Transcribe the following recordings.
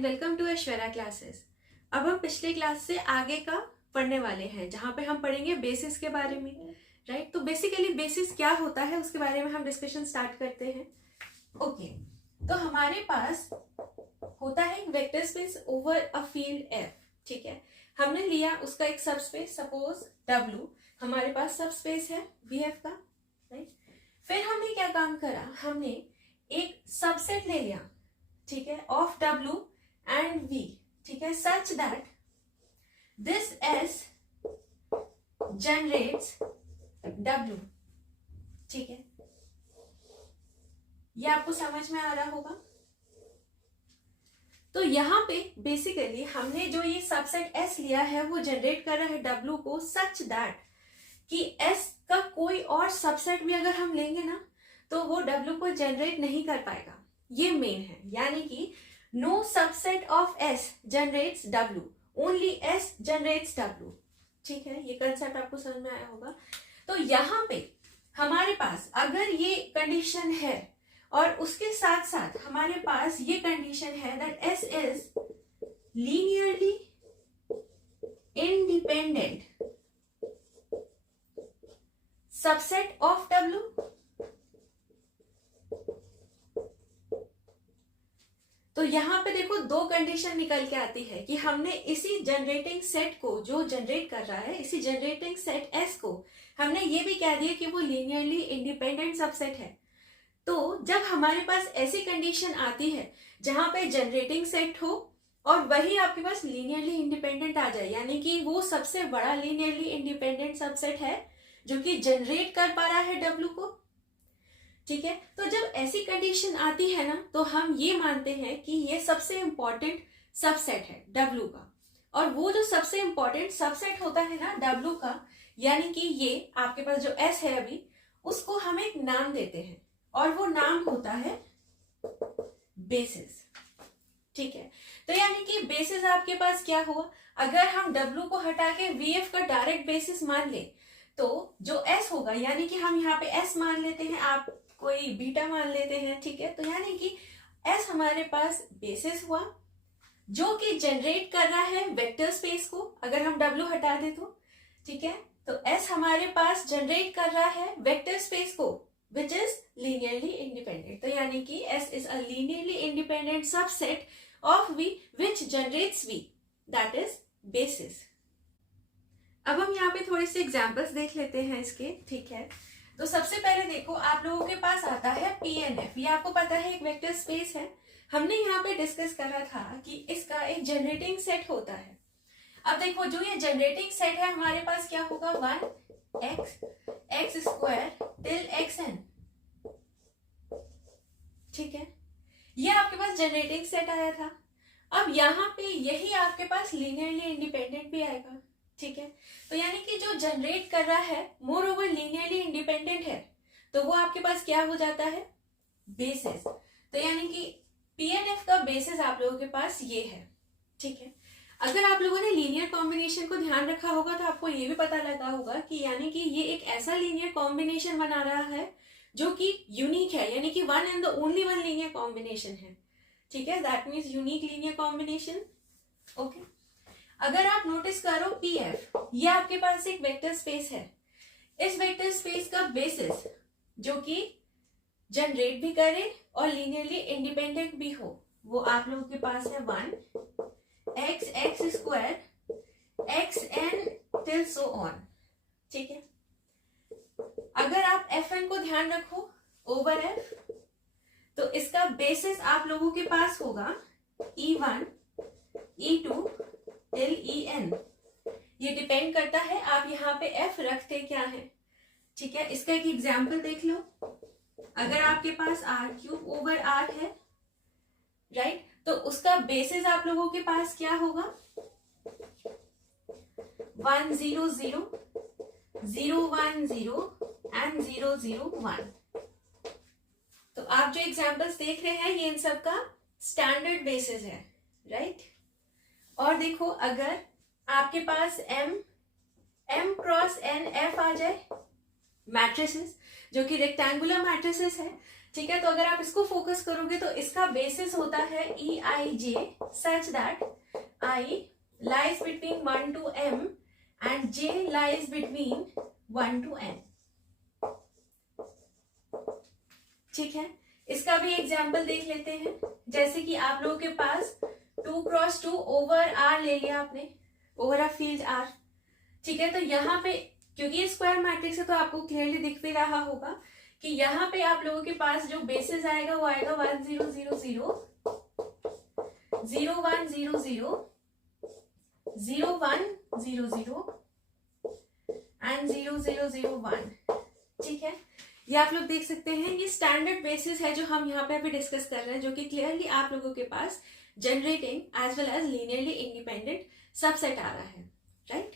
And welcome to Aishwarya classes. अब हम पिछले क्लास से आगे का पढ़ने वाले हैं जहाँ पे हम पढ़ेंगे बेसिस के बारे में, राइट। तो बेसिकली बेसिस क्या होता है उसके बारे में हम डिस्कशन स्टार्ट करते हैं। ओके, तो हमारे पास होता है एक vector space over a field F, ठीक है। हमने लिया उसका एक सब स्पेस सपोज W, हमारे पास सब स्पेस है VF का, राइट। फिर हमने क्या काम करा, हमने एक सबसेट ले लिया, ठीक है, ऑफ W एंड V, ठीक है, such that this S generates W, ठीक है। ये आपको समझ में आ रहा होगा। तो यहाँ पे बेसिकली हमने जो ये सबसेट S लिया है वो जनरेट कर रहा है W को सच दैट कि S का कोई और सबसेट भी अगर हम लेंगे ना तो वो W को जनरेट नहीं कर पाएगा। ये मेन है, यानी कि no subset of S generates W, only S generates W, ठीक है। ये कंसेप्ट आपको समझ में आया होगा। तो यहाँ पे हमारे पास अगर ये कंडीशन है और उसके साथ साथ हमारे पास ये कंडीशन है that S is linearly independent subset of W, तो यहां पे देखो दो कंडीशन निकल के आती है कि हमने इसी जनरेटिंग सेट को जो जनरेट कर रहा है, इसी जनरेटिंग सेट S को हमने ये भी कह दिया कि वो लीनियरली इंडिपेंडेंट सबसेट है। तो जब हमारे पास ऐसी कंडीशन आती है जहां पे जनरेटिंग सेट हो और वही आपके पास लीनियरली इंडिपेंडेंट आ जाए, यानी कि वो सबसे बड़ा लीनियरली इंडिपेंडेंट सबसेट है जो कि जनरेट कर पा रहा है W को, ठीक है। तो जब ऐसी कंडीशन आती है ना तो हम ये मानते हैं कि ये सबसे इंपॉर्टेंट सबसेट है W का, और वो जो सबसे इंपॉर्टेंट सबसेट होता है ना W का, यानी कि ये आपके पास जो S है अभी, उसको हम एक नाम देते हैं और वो नाम होता है बेसिस, ठीक है। तो यानी कि बेसिस आपके पास क्या हुआ, अगर हम W को हटा के VF का डायरेक्ट बेसिस मान ले तो जो S होगा, यानी कि हम यहाँ पे S मान लेते हैं, आप कोई बीटा मान लेते हैं, ठीक है। तो यानी कि S हमारे पास बेसिस हुआ जो कि जनरेट कर रहा है वेक्टर स्पेस को, अगर हम W हटा दे तो, ठीक है। तो S हमारे पास जनरेट कर रहा है वेक्टर स्पेस को विच इज लीनियरली इंडिपेंडेंट। तो यानी कि S is a linearly independent subset of V which generates V, that is basis. अब हम यहाँ पे थोड़े से एग्जाम्पल्स देख लेते हैं इसके, ठीक है। तो सबसे पहले देखो, आप लोगों के पास आता है PNF, ये आपको पता है एक वेक्टर स्पेस है। हमने यहाँ पे डिस्कस करा था कि इसका एक जनरेटिंग सेट होता है। अब देखो जो ये जनरेटिंग सेट है हमारे पास क्या होगा, 1x स्क्वायर टिल xn, ठीक है। ये आपके पास जनरेटिंग सेट आया था। अब यहाँ पे यही आपके पास लीनियरली इंडिपेंडेंट भी आएगा, ठीक है। तो यानी कि जो जनरेट कर रहा है मोर ओवर लीनियरली इंडिपेंडेंट है, तो वो आपके पास क्या हो जाता है, बेसिस। तो यानी कि PNF का बेसिस आप लोगों के पास ये है, ठीक है। अगर आप लोगों ने लीनियर कॉम्बिनेशन को ध्यान रखा होगा तो आपको ये भी पता लगा होगा कि यानी कि ये एक ऐसा लीनियर कॉम्बिनेशन बना रहा है जो कि यूनिक है, यानी कि one and the only one linear combination है, ठीक है। That means unique linear combination, okay. अगर आप नोटिस करो PF, ये आपके पास एक वेक्टर स्पेस है। इस वेक्टर स्पेस का बेसिस जो कि जनरेट भी करे और लीनियरली इंडिपेंडेंट भी हो, वो आप लोगों के पास है 1x square xn till so on, ठीक है। अगर आप Fn को ध्यान रखो ओवर F, तो इसका बेसिस आप लोगों के पास होगा E1 E2 टिल En। ये डिपेंड करता है आप यहाँ पे F रखते क्या है, ठीक है। इसका एक एग्जाम्पल देख लो, अगर आपके पास R³ ओवर R है, राइट, तो उसका बेसिस आप लोगों के पास क्या होगा, 1 0 0 0 1 0 एंड 0 0 1। तो आप जो एग्जाम्पल्स देख रहे हैं ये इन सब का स्टैंडर्ड बेसिस है, राइट। और देखो अगर आपके पास M क्रॉस N F आ जाए, मैट्रिसेस जो कि रेक्टेंगुलर मैट्रिसेस है, ठीक है। तो अगर आप इसको फोकस करोगे तो इसका बेसिस होता है EIJ such that I lies between 1 to M and J lies between 1 to N। ठीक है, इसका भी एग्जाम्पल देख लेते हैं। जैसे कि आप लोगों के पास 2x2 ओवर R ले लिया आपने, ओवर अ फील्ड R। ठीक है, तो यहाँ पे क्योंकि ये स्क्वायर मैट्रिक्स है तो आपको क्लियरली दिख भी रहा होगा कि यहाँ पे आप लोगों के पास जो बेसिस आएगा वो आएगा 1 0 0 0 0 1 0 0 0 1 0 0 एंड 0 0 0 1। ठीक है, ये आप लोग देख सकते हैं ये स्टैंडर्ड बेसिस है जो हम यहाँ पे अभी डिस्कस कर रहे हैं, जो कि क्लियरली आप लोगों के पास generating as well as linearly independent subset आ रहा है, राइट।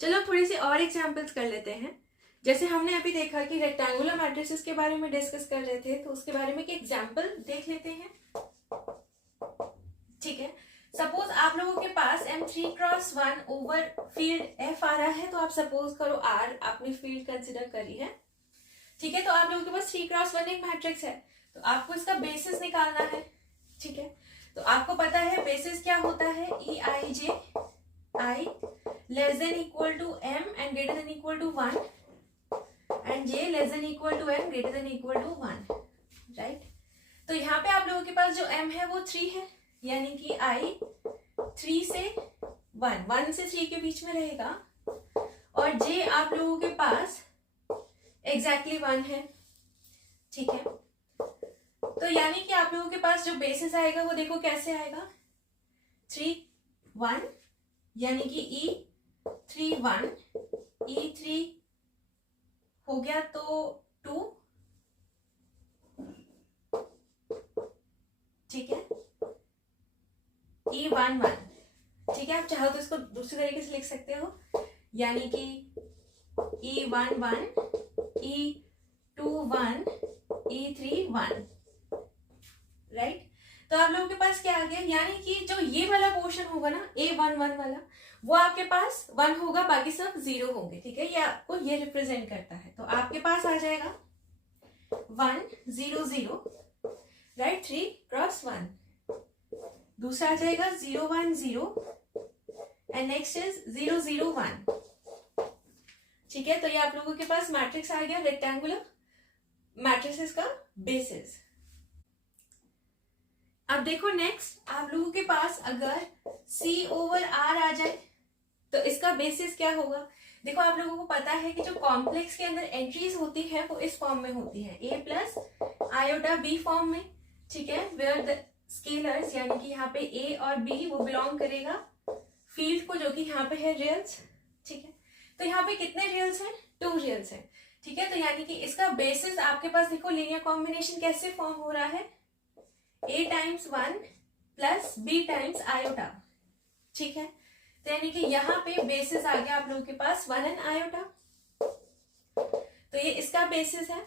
चलो थोड़ी सी और एग्जांपल्स कर लेते हैं। जैसे हमने अभी देखा कि रेक्टेंगुलर मैट्रिसेस के बारे में डिस्कस कर रहे थे, तो उसके बारे में एक एग्जांपल देख लेते हैं। ठीक है, सपोज आप लोगों के पास M3x1 ओवर फील्ड F आ रहा है, तो आप सपोज करो R आपने फील्ड कंसिडर करी है। ठीक है, तो आप लोगों के पास 3x1 एक मैट्रिक्स है, तो आपको इसका बेसिस निकालना है। ठीक है, तो आपको पता है बेसिस क्या होता है, EIJ I less than equal to M and greater than equal to 1 and J less than equal to M greater than equal to 1, right. तो यहाँ पे आप लोगों के पास जो M है वो 3 है, यानी कि I 3 से 1 से 3 के बीच में रहेगा, और J आप लोगों के पास एग्जैक्टली 1 है। ठीक है, तो यानी कि आप लोगों के पास जो बेसिस आएगा वो देखो कैसे आएगा, 3 1 यानी कि E3 1 E3 हो गया तो 2। ठीक है, E1 1। ठीक है, आप चाहो तो इसको दूसरी तरीके से लिख सकते हो, यानी कि E1 1 E2 1 E3 1, राइट। तो आप लोगों के पास क्या आ गया, यानी कि जो ये वाला पोर्शन होगा ना A1 1 वाला, वो आपके पास 1 होगा, बाकी सब 0 होंगे। ठीक है, ये आपको ये रिप्रेजेंट करता है। तो आपके पास आ जाएगा 1 0 0, राइट, 3x1। दूसरा आ जाएगा 0 1 0 एंड नेक्स्ट इज 0 0 1। ठीक है, तो ये आप लोगों के पास मैट्रिक्स आ गया रेक्टेंगुलर मैट्रिसेस का बेसिस। अब देखो नेक्स्ट आप लोगों के पास अगर C ओवर R आ जाए तो इसका बेसिस क्या होगा। देखो आप लोगों को पता है कि जो कॉम्प्लेक्स के अंदर एंट्रीज होती है वो इस फॉर्म में होती है, A plus iota B form में। ठीक है, वेयर द स्केलर्स यानी कि यहाँ पे A और B वो बिलोंग करेगा फील्ड को, जो कि यहाँ पे है रियल्स। ठीक है, तो यहाँ पे कितने रियल्स हैं, 2 रियल्स हैं। ठीक है, तो यानी कि इसका बेसिस आपके पास देखो लीनियर कॉम्बिनेशन कैसे फॉर्म हो रहा है, A times 1 plus B times iota. ठीक है, तो यानी कि यहाँ पे बेसिस आ गया आप लोगों के पास 1 एंड आयोटा, तो ये इसका बेसिस है।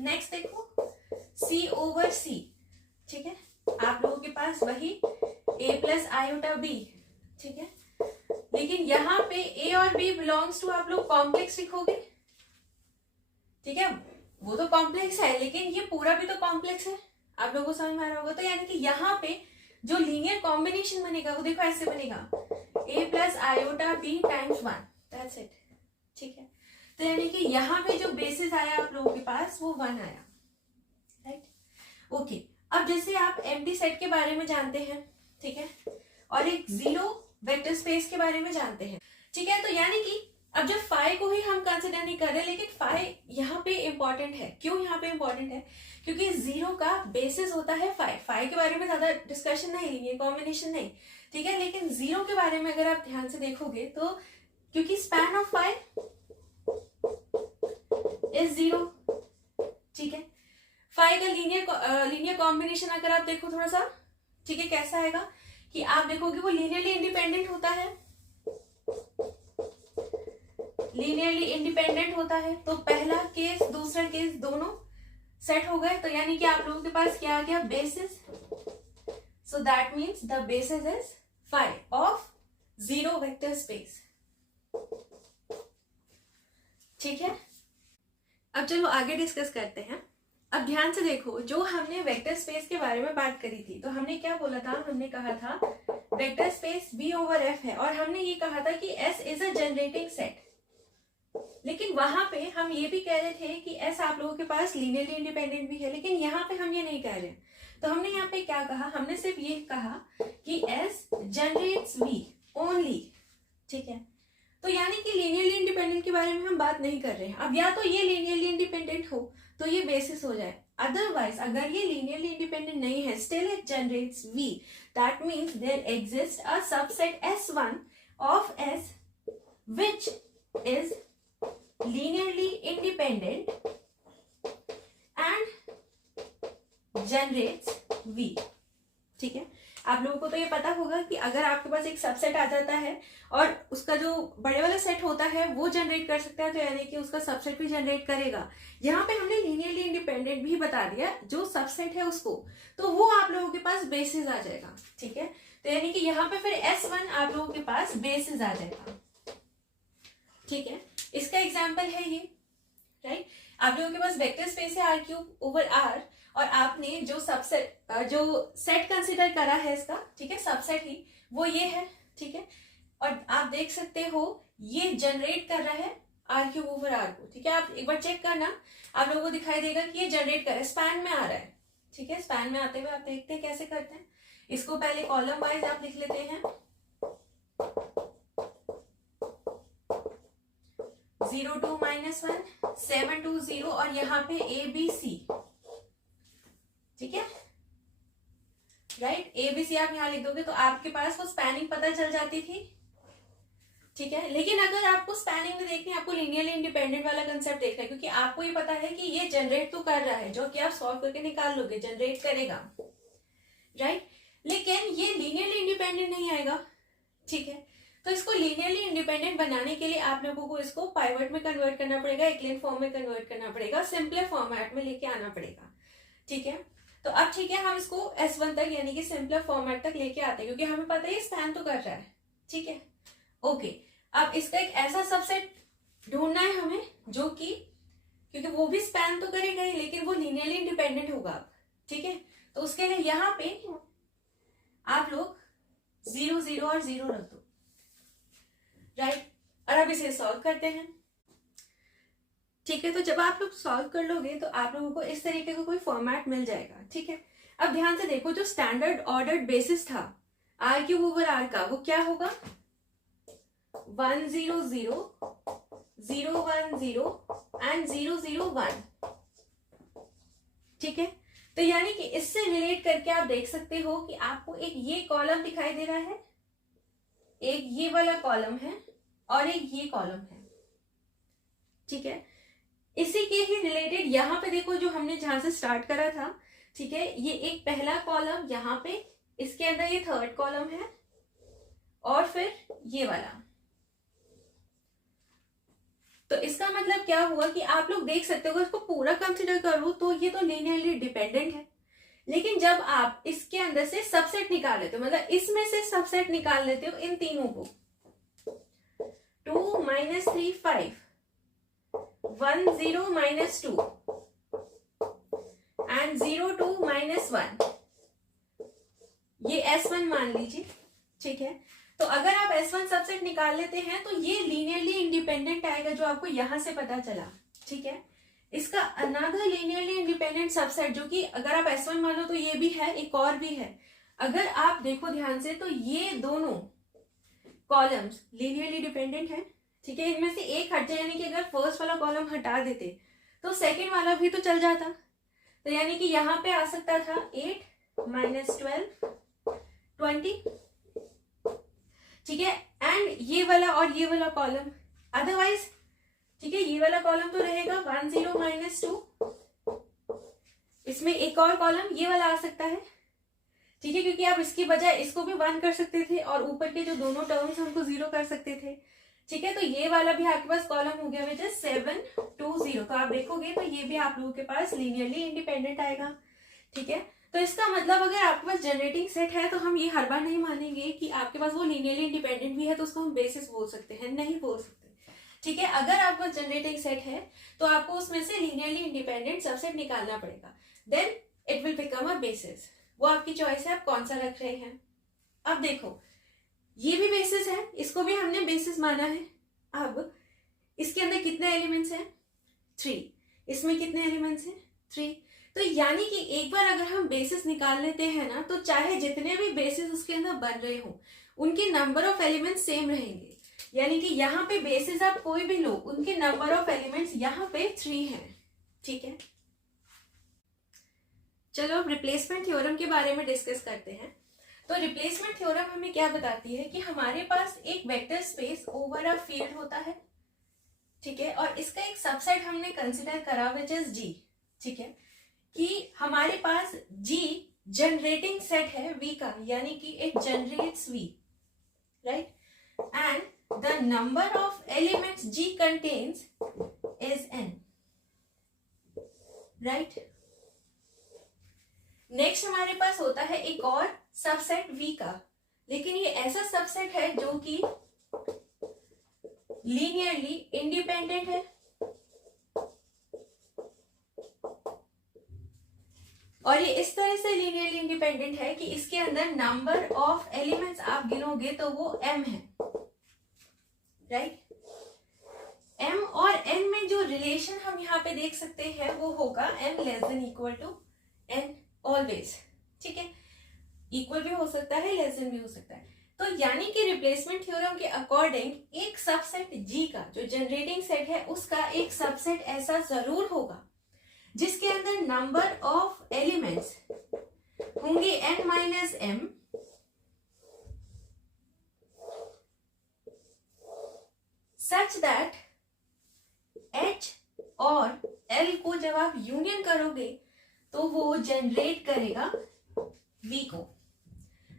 नेक्स्ट देखो C ओवर C। ठीक है, आप लोगों के पास वही A प्लस आयोटा B। ठीक है, लेकिन यहाँ पे A और B बिलोंग्स टू आप लोग कॉम्प्लेक्स लिखोगे। ठीक है, वो तो कॉम्प्लेक्स है लेकिन ये पूरा भी तो कॉम्प्लेक्स है, आप लोगों को समझ में आ रहा होगा। तो यानी कि यहाँ पे जो लीनियर कॉम्बिनेशन बनेगा वो देखो ऐसे बनेगा, A plus iota B times 1, that's it. ठीक है, तो यानी कि यहाँ पे जो बेसिस आया आप लोगों के पास वो 1 आया, राइट। ओके, अब जैसे आप एम्प्टी सेट के बारे में जानते हैं, ठीक है, और एक जीरो वेक्टर स्पेस के बारे में जानते हैं। ठीक है, तो यानी कि अब जब फाई को ही हम कंसिडर नहीं कर रहे, लेकिन फाई यहाँ पे इंपॉर्टेंट है। क्यों यहाँ पे इंपॉर्टेंट है, क्योंकि जीरो का बेसिस होता है फाई। फाई के बारे में ज्यादा डिस्कशन नहीं, लीनियर कॉम्बिनेशन नहीं। ठीक है, लेकिन जीरो के बारे में अगर आप ध्यान से देखोगे तो क्योंकि स्पैन ऑफ फाई इज 0। ठीक है, फाई का लीनियर कॉम्बिनेशन अगर आप देखो थोड़ा सा, ठीक है, कैसा आएगा कि आप देखोगे वो लीनियरली इंडिपेंडेंट होता है, लीनियरली इंडिपेंडेंट होता है। तो पहला केस दूसरा केस दोनों सेट हो गए, तो यानी कि आप लोगों के पास क्या आ गया, basis. So that means the basis is phi of zero vector space. ठीक है, अब चलो आगे डिस्कस करते हैं। अब ध्यान से देखो, जो हमने वेक्टर स्पेस के बारे में बात करी थी, तो हमने क्या बोला था, हमने कहा था vector space V over F है, और हमने ये कहा था कि S is a generating set. लेकिन वहां पे हम ये भी कह रहे थे कि S आप लोगों के पास लीनियरली इंडिपेंडेंट भी है, लेकिन यहाँ पे हम ये नहीं कह रहे। तो हमने यहाँ पे क्या कहा, हमने सिर्फ ये कहा कि S जनरेट्स V ओनली, ठीक है। तो यानी कि लीनियरली इंडिपेंडेंट के बारे में हम बात नहीं कर रहे हैं। अब या तो ये लीनियरली इंडिपेंडेंट हो तो ये बेसिस हो जाए, अदरवाइज अगर ये लीनियरली इंडिपेंडेंट नहीं है, still it generates V, that means there exist a subset S1 of S which is linearly independent and generates V, ठीक है। आप लोगों को तो ये पता होगा कि अगर आपके पास एक सबसेट आ जाता है और उसका जो बड़े वाला सेट होता है वो जनरेट कर सकता है, तो यानी कि उसका सबसेट भी जनरेट करेगा। यहाँ पे हमने लीनियरली इंडिपेंडेंट भी बता दिया जो सबसेट है उसको, तो वो आप लोगों के पास बेसिस आ जाएगा, ठीक है। तो यानी कि यहाँ पे फिर S1 आप लोगों के पास बेसिस आ जाएगा, ठीक है। इसका एग्जाम्पल है ये, राइट। आप लोगों के पास वेक्टर स्पेस है R³ ओवर R, और आपने जो सबसेट जो सेट कंसिडर करा है इसका, ठीक है, सबसेट ही वो ये है, ठीक है। और आप देख सकते हो ये जनरेट कर रहा है R³ ओवर R को, ठीक है। आप एक बार चेक करना, आप लोगों को दिखाई देगा कि ये जनरेट कर रहा है, स्पैन में आ रहा है, ठीक है। स्पैन में आते हुए आप देखते हैं कैसे करते हैं। इसको पहले कॉलम वाइज आप लिख लेते हैं, 0 2 -1 7 2 0, और यहाँ पे ABC, ठीक है, राइट। ABC आप यहाँ लिख दोगे तो आपके पास वो स्पैनिंग पता चल जाती थी, ठीक है। लेकिन अगर आपको स्पैनिंग में देखनी है, आपको लीनियरली इंडिपेंडेंट वाला कंसेप्ट देखना है, क्योंकि आपको ये पता है कि ये जनरेट तो कर रहा है, जो कि आप सॉल्व करके निकाल लोगे, जनरेट करेगा, राइट। लेकिन ये लीनियरली इंडिपेंडेंट नहीं आएगा, ठीक है। तो इसको लीनियरली इंडिपेंडेंट बनाने के लिए आप लोगों को इसको पाइवट में कन्वर्ट करना पड़ेगा, एक्लेन फॉर्म में कन्वर्ट करना पड़ेगा, सिंपलर फॉर्मेट में लेके आना पड़ेगा, ठीक है। तो अब ठीक है, हम इसको S1 तक यानी कि सिंपलर फॉर्मेट तक लेके आते हैं, क्योंकि हमें पता है स्पैन तो कर रहा है, ठीक है। ओके, अब इसका एक ऐसा सबसेट ढूंढना है हमें जो कि, क्योंकि वो भी स्पैन तो करेगा ही, लेकिन वो लीनियरली इंडिपेंडेंट होगा, ठीक है। तो उसके लिए यहाँ पे आप लोग 0 0 और 0 रख दो, राइट। और अब इसे सॉल्व करते हैं, ठीक है। तो जब आप लोग सॉल्व कर लोगे तो आप लोगों को इस तरीके का कोई फॉर्मेट मिल जाएगा, ठीक है। अब ध्यान से देखो, जो स्टैंडर्ड ऑर्डर्ड बेसिस था R³ ओवर R का, वो क्या होगा, 1 0 0 0 1 0 एंड 0 0 1, ठीक है। तो यानी कि इससे रिलेट करके आप देख सकते हो कि आपको एक ये कॉलम दिखाई दे रहा है, एक ये वाला कॉलम है, और एक ये कॉलम है, ठीक है। इसी के ही रिलेटेड यहाँ पे देखो, जो हमने जहां से स्टार्ट करा था, ठीक है, ये एक पहला कॉलम यहाँ पे, इसके अंदर ये थर्ड कॉलम है, और फिर ये वाला। तो इसका मतलब क्या हुआ कि आप लोग देख सकते हो, इसको पूरा कंसिडर करो तो ये तो लीनियरली डिपेंडेंट है, लेकिन जब आप इसके अंदर से सबसेट निकाल लेते हो, मतलब इसमें से सबसेट निकाल लेते हो इन तीनों को, 2 -3 5 1 0 -2 एंड 0 2 -1, ये S1 मान लीजिए, ठीक है। तो अगर आप S1 सबसेट निकाल लेते हैं तो ये लीनियरली इंडिपेंडेंट आएगा, जो आपको यहां से पता चला, ठीक है। इसका अनदर लीनियरली इंडिपेंडेंट सबसेट, जो कि अगर आप S1 मानो तो ये भी है, एक और भी है। अगर आप देखो ध्यान से तो ये दोनों कॉलम्स लीनियरली डिपेंडेंट है, ठीक है। इनमें से एक हट जाए, यानी कि अगर फर्स्ट वाला कॉलम हटा देते तो सेकेंड वाला भी तो चल जाता, तो यानी कि यहाँ पे आ सकता था 8 -12 20, ठीक है। एंड ये वाला और ये वाला कॉलम, अदरवाइज, ठीक है, ये वाला कॉलम तो रहेगा 1 0 -2, इसमें एक और कॉलम ये वाला आ सकता है, ठीक है, क्योंकि आप इसकी बजाय इसको भी 1 कर सकते थे और ऊपर के जो दोनों टर्म्स हमको 0 कर सकते थे, ठीक है। तो ये वाला भी आपके पास कॉलम हो गया विच इज 7 2 0, तो आप देखोगे तो ये भी आप लोगों के पास लीनियरली इंडिपेंडेंट आएगा, ठीक है। तो इसका मतलब अगर आपके पास जनरेटिंग सेट है तो हम ये हर बार नहीं मानेंगे कि आपके पास वो लीनियरली इंडिपेंडेंट भी है तो उसको हम बेसिस बोल सकते हैं, नहीं बोल सकते, ठीक है, अगर आपका जनरेटिंग सेट है तो आपको उसमें से लीनियरली इंडिपेंडेंट सबसेट निकालना पड़ेगा, then it will become a basis. वो आपकी चॉइस है आप कौन सा रख रहे हैं। अब देखो ये भी बेसिस है, इसको भी हमने बेसिस माना है। अब इसके अंदर कितने एलिमेंट्स हैं? 3। इसमें कितने एलिमेंट्स हैं? 3। तो यानी कि एक बार अगर हम बेसिस निकाल लेते हैं ना, तो चाहे जितने भी बेसिस उसके अंदर बन रहे हो उनके नंबर ऑफ एलिमेंट्स सेम रहेंगे। यानी कि यहाँ पे बेसिस आप कोई भी लो, उनके नंबर ऑफ एलिमेंट्स यहाँ पे 3 हैं। ठीक है, चलो अब रिप्लेसमेंट थ्योरम के बारे में डिस्कस करते हैं। तो रिप्लेसमेंट थ्योरम हमें क्या बताती है कि हमारे पास एक vector space over a field होता है, ठीक है, और इसका एक सबसेट हमने कंसिडर करा विच इज जी। ठीक है, कि हमारे पास जी जनरेटिंग सेट है वी का, यानी कि it generates V, right, and the number of elements G contains is n, right? Next हमारे पास होता है एक और सबसेट V का, लेकिन ये ऐसा सबसेट है जो कि लीनियरली इंडिपेंडेंट है, और ये इस तरह से लीनियरली इंडिपेंडेंट है कि इसके अंदर नंबर ऑफ एलिमेंट्स आप गिनोगे तो वो m है, राइट। m और n में जो रिलेशन हम यहाँ पे देख सकते हैं वो होगा m less than equal to n always. ठीक है, इक्वल भी हो सकता है, लेस देन भी हो सकता है। तो यानी कि रिप्लेसमेंट थ्योरम के अकॉर्डिंग एक सबसेट G का जो जनरेटिंग सेट है उसका एक सबसेट ऐसा जरूर होगा जिसके अंदर नंबर ऑफ एलिमेंट्स होंगे n minus m, such that H और L को जब आप यूनियन करोगे तो वो जनरेट करेगा V को।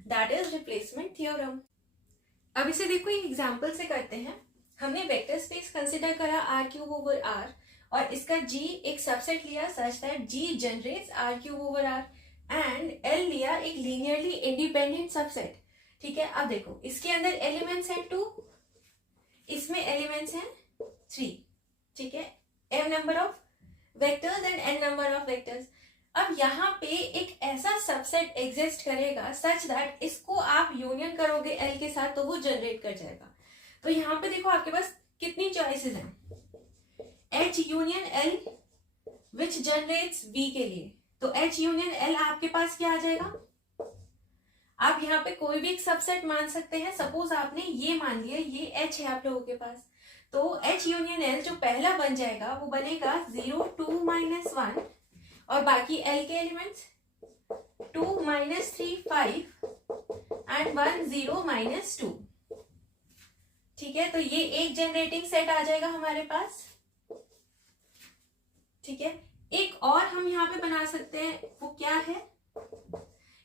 That is replacement theorem. अब इसे देखो एक एग्जांपल से करते हैं। हमने वेक्टर स्पेस कंसिडर करा R³ ओवर R और इसका G एक सबसेट लिया such that G generates R³ over R and L लिया एक लीनियरली इंडिपेंडेंट सबसेट। ठीक है, अब देखो इसके अंदर एलिमेंट्स हैं 2, इसमें एलिमेंट्स हैं 3। ठीक है, m number of vectors and n number of vectors. अब यहाँ पे एक ऐसा सबसेट एग्जिस्ट करेगा सच दैट इसको आप यूनियन करोगे l के साथ तो वो जनरेट कर जाएगा। तो यहाँ पे देखो आपके पास कितनी चॉइसेस हैं, h यूनियन l विच जनरेट्स v के लिए। तो h यूनियन l आपके पास क्या आ जाएगा, आप यहाँ पे कोई भी एक सबसेट मान सकते हैं। सपोज आपने ये मान लिया, ये h है आप लोगों के पास, तो h यूनियन l जो पहला बन जाएगा वो बनेगा 0, 2, -1 और बाकी l के एलिमेंट्स 2, -3, 5 एंड 1, 0, -2। ठीक है, तो ये एक जनरेटिंग सेट आ जाएगा हमारे पास। ठीक है, एक और हम यहाँ पे बना सकते हैं, वो क्या है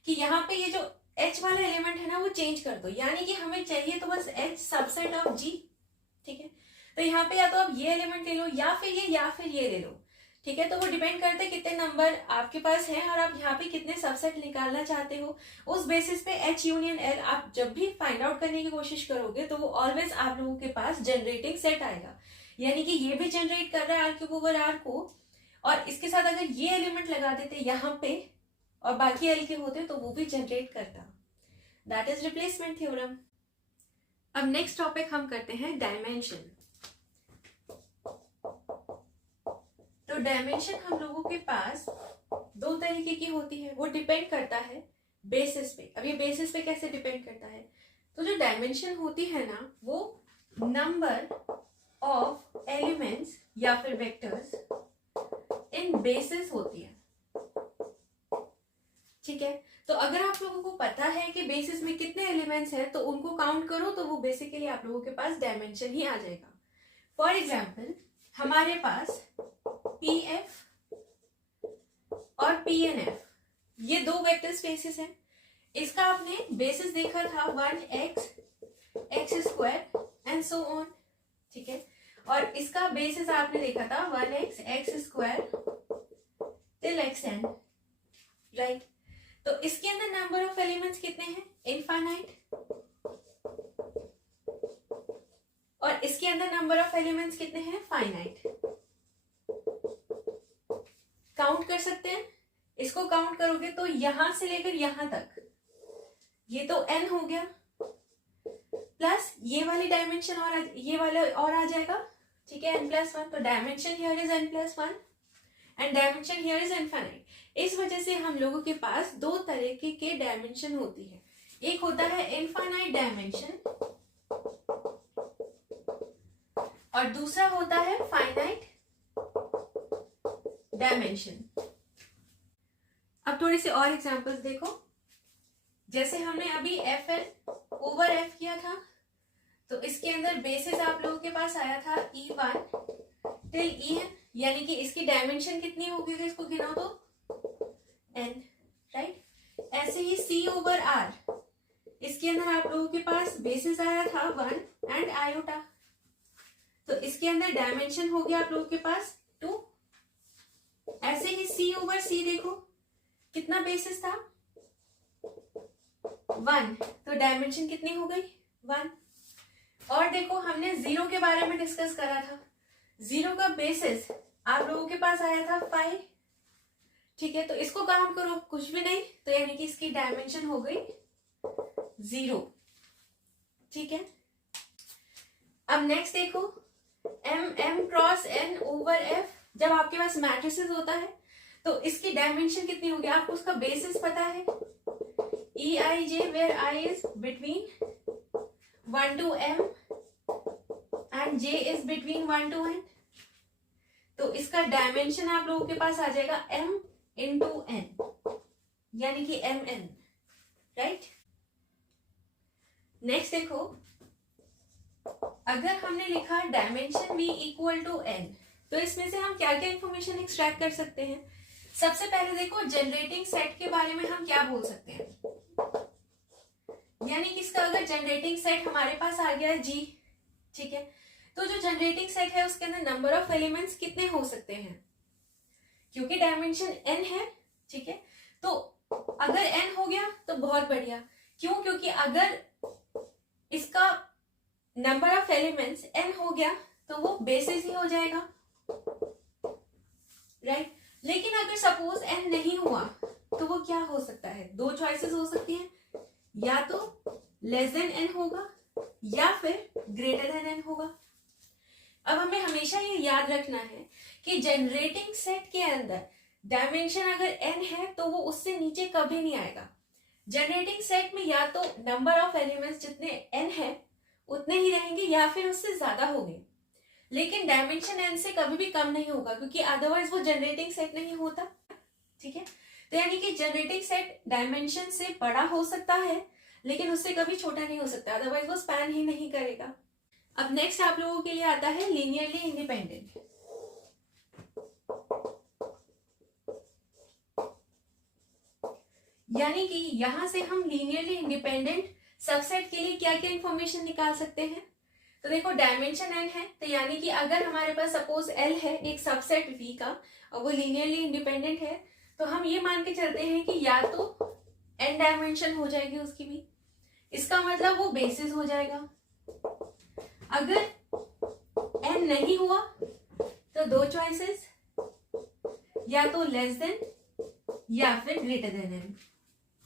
कि यहाँ पे ये जो h वाला एलिमेंट है ना वो चेंज कर दो, यानी कि हमें चाहिए तो बस h सबसेट ऑफ g। ठीक है, तो यहाँ पे या तो आप ये एलिमेंट ले लो या फिर ये ले लो। ठीक है, तो वो डिपेंड करते हैं कितने नंबर आपके पास हैं और आप यहाँ पे कितने सबसेट निकालना चाहते हो। उस बेसिस पे h यूनियन l आप जब भी फाइंड आउट करने की कोशिश करोगे तो वो ऑलवेज आप लोगों के पास जनरेटिंग सेट आएगा, यानी कि ये भी जनरेट कर रहा है R³ ओवर R को, और इसके साथ अगर ये एलिमेंट लगा देते यहाँ पे और बाकी l के होते तो वो भी जनरेट करता। That is replacement theorem. अब नेक्स्ट टॉपिक हम करते हैं डायमेंशन। तो डायमेंशन हम लोगों के पास दो तरीके की होती है, वो डिपेंड करता है बेसिस पे। अब ये बेसिस पे कैसे डिपेंड करता है, तो जो डायमेंशन होती है ना वो नंबर ऑफ एलिमेंट्स या फिर वेक्टर्स इन बेसिस होती है। ठीक है, तो अगर आप लोगों को पता है कि बेसिस में कितने एलिमेंट्स हैं तो उनको काउंट करो तो वो बेसिकली आप लोगों के पास डायमेंशन ही आ जाएगा। फॉर एग्जाम्पल हमारे पास PF और PNF ये दो वेक्टर स्पेसेस हैं। इसका आपने बेसिस देखा था 1x, x² and so on. ठीक है, और इसका बेसिस आपने देखा था 1x, x² till xn, right. तो इसके अंदर नंबर ऑफ एलिमेंट्स कितने हैं, इनफाइनाइट। और और इसके अंदर नंबर ऑफ एलिमेंट्स कितने हैं, फाइनाइट। काउंट कर सकते हैं, इसको काउंट करोगे तो यहां से लेकर यहां तक ये तो n हो गया, प्लस ये वाली डायमेंशन और ये वाला और आ जाएगा, ठीक है, n+1। तो dimension here is n+1 and dimension here is infinite. इस वजह से हम लोगों के पास दो तरह के डायमेंशन होती है, एक होता है इनफाइनाइट डायमेंशन और दूसरा होता है फाइनाइट डायमेंशन। अब थोड़ी सी और एग्जांपल्स देखो, जैसे हमने अभी Fn ओवर F किया था, तो इसके अंदर बेसिस आप लोगों के पास आया था E1 टिल En, यानी कि इसकी डायमेंशन कितनी होगी, इसको गिनो तो n, राइट। ऐसे ही C ओवर R, इसके अंदर आप लोगों के पास बेसिस आया था 1 एंड आयोटा, तो इसके अंदर डायमेंशन हो गया आप लोगों के पास 2। ऐसे ही C ओवर C देखो कितना बेसिस था 1, तो डायमेंशन कितनी हो गई 1। और देखो हमने जीरो के बारे में डिस्कस करा था, जीरो का बेसिस आप लोगों के पास आया था 5, ठीक है, तो इसको काउंट करो कुछ भी नहीं, तो यानी कि इसकी डायमेंशन हो गई 0, ठीक है। अब नेक्स्ट देखो m cross n over f, जब आपके पास मैट्रिसेस होता है तो इसकी डायमेंशन कितनी होगी, आपको उसका बेसिस पता है Eij, where I is between 1 to m and j is between 1 to n, तो इसका डायमेंशन आप लोगों के पास आ जाएगा m into n, यानी कि mn, राइट। नेक्स्ट देखो, अगर हमने लिखा dimension v equal to n, तो इसमें से हम क्या क्या इंफॉर्मेशन एक्सट्रैक्ट कर सकते हैं। सबसे पहले देखो जनरेटिंग सेट के बारे में हम क्या बोल सकते हैं, यानी कि इसका अगर जनरेटिंग सेट हमारे पास आ गया g, ठीक है, तो जो जनरेटिंग सेट है उसके अंदर नंबर ऑफ एलिमेंट्स कितने हो सकते हैं, क्योंकि डायमेंशन n है, ठीक है, तो अगर n हो गया तो बहुत बढ़िया, क्यों, क्योंकि अगर इसका नंबर ऑफ एलिमेंट्स n हो गया तो वो बेसिस ही हो जाएगा, राइट। लेकिन अगर सपोज n नहीं हुआ तो वो क्या हो सकता है, दो चॉइसेस हो सकती हैं, या तो लेस देन n होगा या फिर ग्रेटर देन n होगा। अब हमें हमेशा ये याद रखना है कि जनरेटिंग सेट के अंदर डायमेंशन अगर n है तो वो उससे नीचे कभी नहीं आएगा। जनरेटिंग सेट में या तो नंबर ऑफ एलिमेंट्स जितने n है उतने ही रहेंगे या फिर उससे ज्यादा होंगे, लेकिन डायमेंशन n से कभी भी कम नहीं होगा, क्योंकि अदरवाइज वो जनरेटिंग सेट नहीं होता, ठीक है। तो यानी कि जनरेटिंग सेट डायमेंशन से बड़ा हो सकता है लेकिन उससे कभी छोटा नहीं हो सकता, अदरवाइज वो स्पैन ही नहीं करेगा। अब नेक्स्ट आप लोगों के लिए आता है लीनियरली इंडिपेंडेंट। यानी कि यहां से हम लीनियरली इंडिपेंडेंट सबसेट के लिए क्या क्या इंफॉर्मेशन निकाल सकते हैं। तो देखो डायमेंशन n है, तो यानी कि अगर हमारे पास सपोज L है एक सबसेट V का और वो लीनियरली इंडिपेंडेंट है, तो हम ये मान के चलते हैं कि या तो n डायमेंशन हो जाएगी उसकी भी, इसका मतलब वो बेसिस हो जाएगा। अगर n नहीं हुआ तो दो चॉइसेस, या तो लेस देन या फिर ग्रेटर देन n,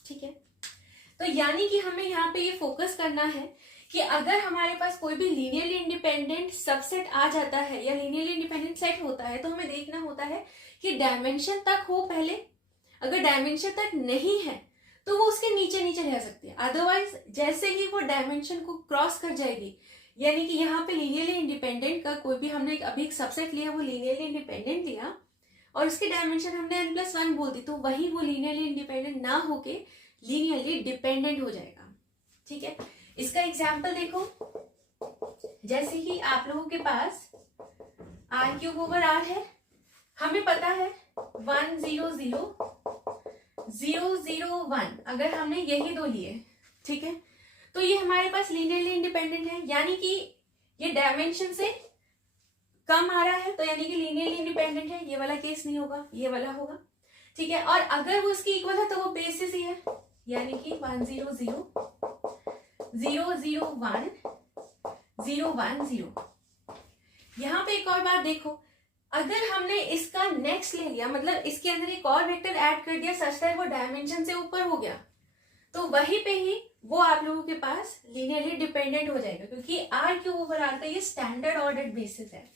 ठीक है। तो यानी कि हमें यहाँ पे ये फोकस करना है कि अगर हमारे पास कोई भी लीनियरली इंडिपेंडेंट सबसेट आ जाता है या लीनियरली इंडिपेंडेंट सेट होता है तो हमें देखना होता है कि डायमेंशन तक हो पहले, अगर डायमेंशन तक नहीं है तो वो उसके नीचे नीचे रह सकती है, अदरवाइज जैसे ही वो डायमेंशन को क्रॉस कर जाएगी, यानी कि यहाँ पे लीनियरली इंडिपेंडेंट का कोई भी हमने अभी एक सबसेट लिया, वो लीनियरली इंडिपेंडेंट लिया और उसकी डायमेंशन हमने n+1 बोल दी, तो वही वो लीनियरली इंडिपेंडेंट ना होके लीनियरली डिपेंडेंट हो जाएगा, ठीक है। इसका एग्जाम्पल देखो, जैसे कि आप लोगों के पास r³ ओवर r है, हमें पता है 1 0 0 0 0 1, अगर हमने यही दो लिए, ठीक है, तो ये हमारे पास लीनियरली इंडिपेंडेंट है, यानी कि ये डायमेंशन से कम आ रहा है, तो यानी कि लीनियरली इंडिपेंडेंट है, ये वाला केस नहीं होगा, ये वाला होगा, ठीक है। और अगर वो इसकी इक्वल है तो वो बेसिस ही है, यानी कि 1 0 0 0 0 1 0 1 0। यहाँ पे एक और बात देखो, अगर हमने इसका नेक्स्ट ले लिया, मतलब इसके अंदर एक और वेक्टर ऐड कर दिया सच दैट वो डायमेंशन से ऊपर हो गया, तो वहीं पे ही वो आप लोगों के पास लीनियरली डिपेंडेंट हो जाएगा, क्योंकि आर क्यूब ओवर आर का ये स्टैंडर्ड ऑर्डर्ड बेसिस है।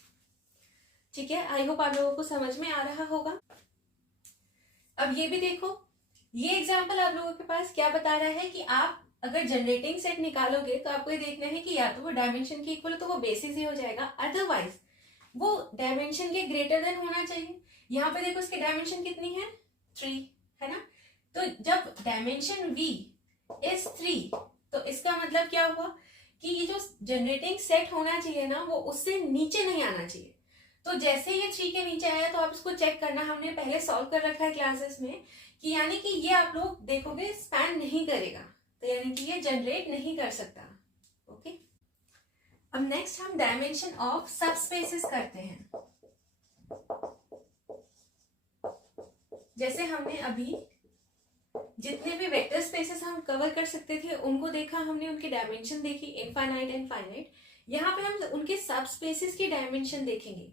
ठीक है, आई होप आप लोगों को समझ में आ रहा होगा। अब ये भी देखो, ये एग्जाम्पल आप लोगों के पास क्या बता रहा है कि आप अगर जनरेटिंग सेट निकालोगे तो आपको ये देखना है कि या तो वो डायमेंशन के इक्वल तो वो बेसिस ही हो जाएगा, अदरवाइज वो डायमेंशन के ग्रेटर देन होना चाहिए। यहाँ पे देखो इसके डायमेंशन कितनी है, 3 है ना। तो जब डायमेंशन v इज 3 तो इसका मतलब क्या हुआ कि ये जो जनरेटिंग सेट होना चाहिए ना वो उससे नीचे नहीं आना चाहिए। तो जैसे ये 3 के नीचे आया तो आप इसको चेक करना, हमने पहले सॉल्व कर रखा है क्लासेस में, कि यानी कि ये आप लोग देखोगे स्पैन नहीं करेगा, तो यानी कि ये जनरेट नहीं कर सकता। ओके, अब नेक्स्ट हम डायमेंशन ऑफ सबस्पेसेस करते हैं। जैसे हमने अभी जितने भी वेक्टर स्पेसेस हम कवर कर सकते थे उनको देखा हमने, उनकी डायमेंशन देखी, इनफाइनाइट एंड फाइनाइट। यहाँ पे हम उनके सब स्पेसेस की डायमेंशन देखेंगे।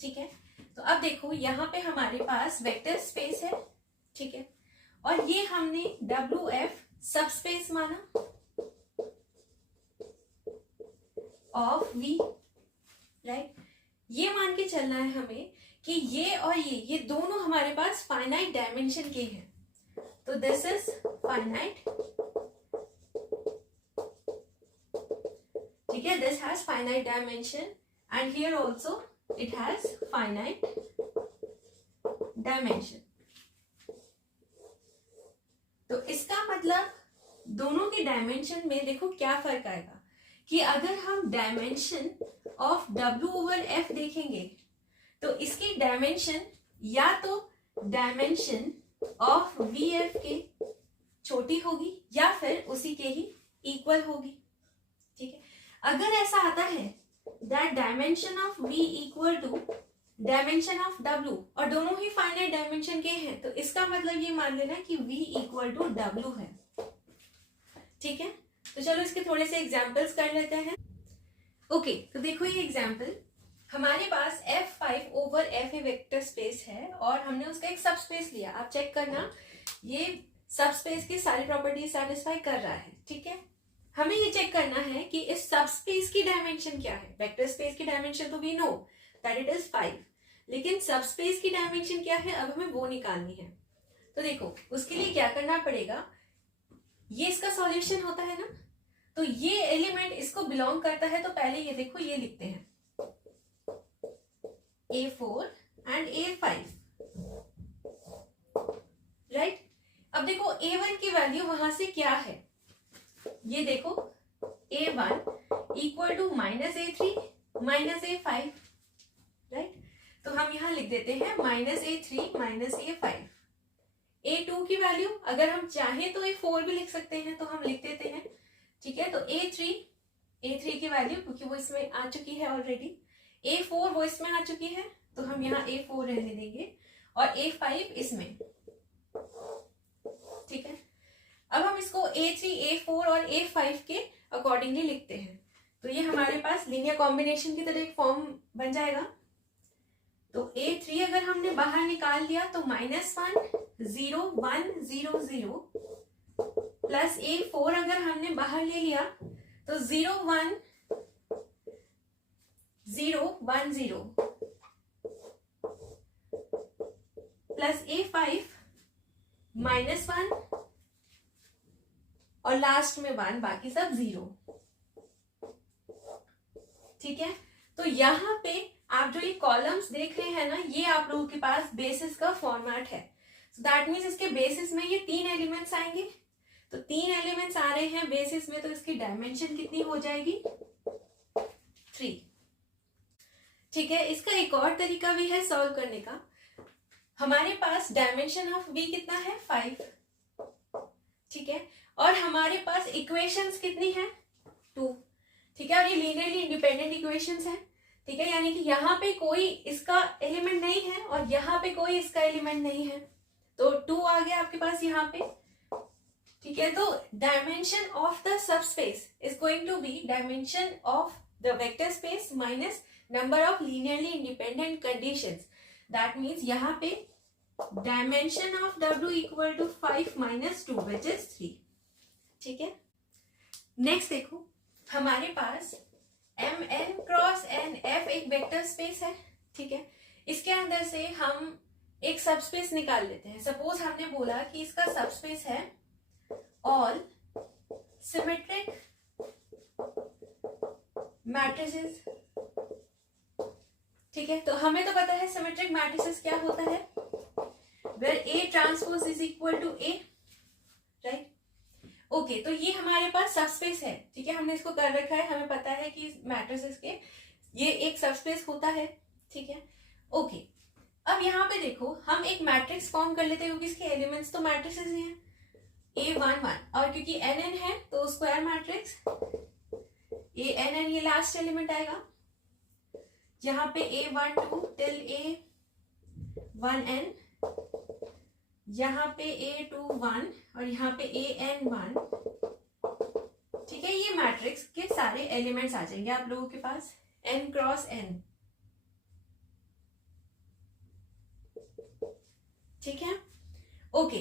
ठीक है, तो अब देखो यहाँ पे हमारे पास वेक्टर स्पेस है, ठीक है, और ये हमने WF सब स्पेस माना ऑफ V, राइट। ये मान के चलना है हमें कि ये और ये दोनों हमारे पास फाइनाइट डायमेंशन के हैं, तो दिस इज फाइनाइट, ठीक है, this has finite dimension and here also it has finite dimension. तो इसका मतलब दोनों के डायमेंशन में देखो क्या फर्क आएगा कि अगर हम dimension of W over F देखेंगे तो इसकी डायमेंशन या तो डायमेंशन ऑफ VF के छोटी होगी या फिर उसी के ही इक्वल होगी। ठीक है, अगर ऐसा आता है that dimension of V equal to dimension of W और दोनों ही फाइनाइट डायमेंशन के हैं, तो इसका मतलब ये मान लेना कि V इक्वल टू W है। ठीक है, तो चलो इसके थोड़े से एग्जाम्पल्स कर लेते हैं। ओके, तो देखो ये एग्जाम्पल, हमारे पास F5 ओवर F ए वेक्टर स्पेस है और हमने उसका एक सब स्पेस लिया। आप चेक करना ये सब स्पेस की सारी प्रॉपर्टीज सेटिस्फाई कर रहा है। ठीक है, हमें ये चेक करना है कि इस सब स्पेस की डायमेंशन क्या है। वेक्टर स्पेस की डायमेंशन तो we know that it is 5, लेकिन सब स्पेस की डायमेंशन क्या है अब हमें वो निकालनी है। तो देखो उसके लिए क्या करना पड़ेगा, ये इसका सॉल्यूशन होता है ना, तो ये एलिमेंट इसको बिलोंग करता है, तो पहले ये देखो ये लिखते हैं A4 एंड A5, राइट। अब देखो A1 की वैल्यू वहां से क्या है, ये देखो A1 equal to -A3 -A5, right. तो हम यहां लिख देते हैं -A3 -A5। A2 की वैल्यू अगर हम चाहें तो A4 भी लिख सकते हैं, तो हम लिख देते हैं। ठीक है, तो A3 की वैल्यू क्योंकि वो इसमें आ चुकी है ऑलरेडी, A4 वो इसमें आ चुकी है तो हम यहाँ A4 रहने देंगे और A5 इसमें। ठीक है, अब हम इसको A3 A4 और A5 के अकॉर्डिंगली लिखते हैं, तो ये हमारे पास लीनियर कॉम्बिनेशन की तरह एक फॉर्म बन जाएगा। तो A3 अगर हमने बाहर निकाल दिया तो -1 0 1 0 0 प्लस A4 अगर हमने बाहर ले लिया तो 0 1 0 1 0 प्लस A5 -1 और लास्ट में 1, बाकी सब 0। ठीक है, तो यहाँ पे आप जो ये कॉलम्स देख रहे हैं ना, ये आप लोगों के पास बेसिस का फॉर्मेट है। सो दैट मीन्स इसके बेसिस में ये 3 एलिमेंट्स आएंगे, तो 3 एलिमेंट्स आ रहे हैं बेसिस में, तो इसकी डायमेंशन कितनी हो जाएगी 3। ठीक है, इसका एक और तरीका भी है सॉल्व करने का। हमारे पास डायमेंशन ऑफ V कितना है 5, ठीक है, और हमारे पास इक्वेशंस कितनी है 2। ठीक है, और ये लीनियरली इंडिपेंडेंट इक्वेशंस हैं। ठीक है, यानी कि यहाँ पे कोई इसका एलिमेंट नहीं है और यहाँ पे कोई इसका एलिमेंट नहीं है, तो 2 आ गया आपके पास यहाँ पे। ठीक है, तो dimension of the subspace is going to be dimension of the vector space minus number of linearly independent conditions, that means यहाँ पे dimension of W equal to 5 minus 2 which is 3। ठीक है, नेक्स्ट देखो हमारे पास Mn क्रॉस n F एक vector space है। ठीक है, इसके अंदर से हम एक सबस्पेस निकाल लेते हैं। सपोज हमने बोला कि इसका सबस्पेस है ऑल सिमेट्रिक मैट्रिसेस। ठीक है, तो हमें तो पता है सिमेट्रिक मैट्रिसेस क्या होता है, where A transpose is equal to A, right. Okay, तो ये हमारे पास सबस्पेस है। ठीक है, हमने इसको कर रखा है, हमें पता है कि मैट्रिसेस के ये एक सबस्पेस होता है। ठीक है, ओके, अब यहाँ पे देखो हम एक मैट्रिक्स फॉर्म कर लेते हैं क्योंकि इसके एलिमेंट्स तो मैट्रिसेस ही हैं, A11, और क्योंकि NN है तो स्क्वायर मैट्रिक्स ANN, ये लास्ट एलिमेंट आएगा। यहाँ पे A12 टिल A1N, यहाँ पे A21 और यहाँ पे AN1। ठीक है, ये मैट्रिक्स के सारे एलिमेंट्स आ जाएंगे आप लोगों के पास n क्रॉस n। ठीक है, ओके,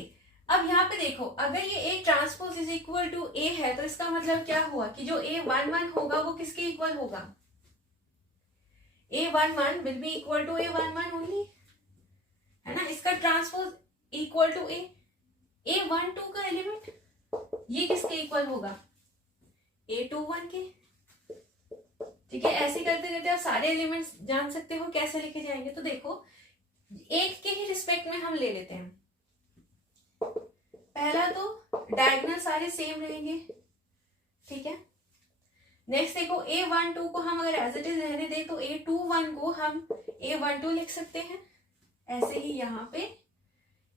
अब यहाँ पे देखो अगर ये A transpose is equal to A है तो इसका मतलब क्या हुआ कि जो A11 होगा वो किसके इक्वल होगा, A11 will be equal to A11 only, है ना। इसका ट्रांसपोज इक्वल टू A12 का एलिमेंट ये किसके इक्वल होगा, A21 के। ठीक है, ऐसे करते करते आप सारे एलिमेंट्स जान सकते हो कैसे लिखे जाएंगे। तो देखो एक के ही रिस्पेक्ट में हम ले लेते हैं। पहला तो डायगोनल सारे सेम रहेंगे। ठीक है, नेक्स्ट देखो A12 को हम अगर एज इट इज रहने दें तो A21 को हम A12 लिख सकते हैं। ऐसे ही यहाँ पे